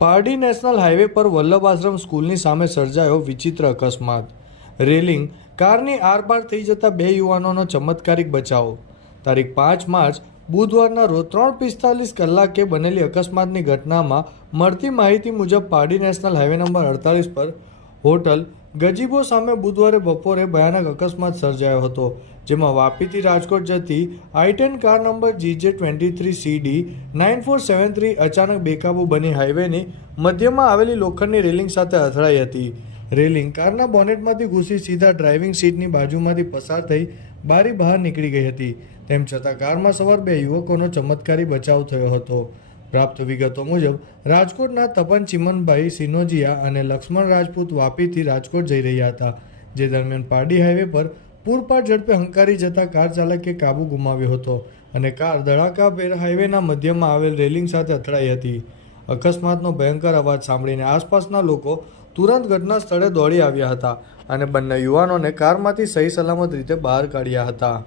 Pardi national highway પર વલ્લભ આશ્રમ સ્કૂલની સામે સર્જાયો વિચિત્ર અકસ્માત. રેલિંગ કારની આરપાર થઈ જતા બે યુવાનોનો ચમત્કારિક બચાવ. તારીખ 5 માર્ચ બુધવારના રોજ 3:45 કલાકે બનેલી અકસ્માતની ઘટનામાં મળતી માહિતી મુજબ પારડી નેશનલ હાઈવે નંબર 48 પર હોટલ ગજીબો સામે બુધવારે બપોરે ભયાનક અકસ્માત સર્જાયો હતો, જેમાં વાપીથી રાજકોટ જતી i10 કાર નંબર GJ23CD 9473 અચાનક બેકાબૂ બની હાઈવેની મધ્યમાં આવેલી લોખંડની રેલિંગ સાથે અથડાઈ હતી. રેલિંગ કારના બોનેટમાંથી ઘૂસી સીધા ડ્રાઇવિંગ સીટની બાજુમાંથી પસાર થઈ બારી બહાર નીકળી ગઈ હતી. તેમ છતાં કારમાં સવાર બે યુવકોનો ચમત્કારી બચાવ થયો હતો. પ્રાપ્ત વિગતો મુજબ રાજકોટના તપન ચિમનભાઈ સિનોજિયા અને લક્ષ્મણ રાજપૂત વાપીથી રાજકોટ જઈ રહ્યા હતા, જે દરમિયાન પારડી હાઈવે પર પૂરપાટ ઝડપે હંકારી જતા કાર ચાલકે કાબુ ગુમાવ્યો હતો અને કાર ધડાકાભેર હાઈવેના મધ્યમાં આવેલ રેલિંગ સાથે અથડાઈ હતી. અકસ્માતનો ભયંકર અવાજ સાંભળીને આસપાસના લોકો તુરંત ઘટના સ્થળે દોડી આવ્યા હતા અને બંને યુવાનોને કારમાંથી સહી સલામત રીતે બહાર કાઢ્યા હતા.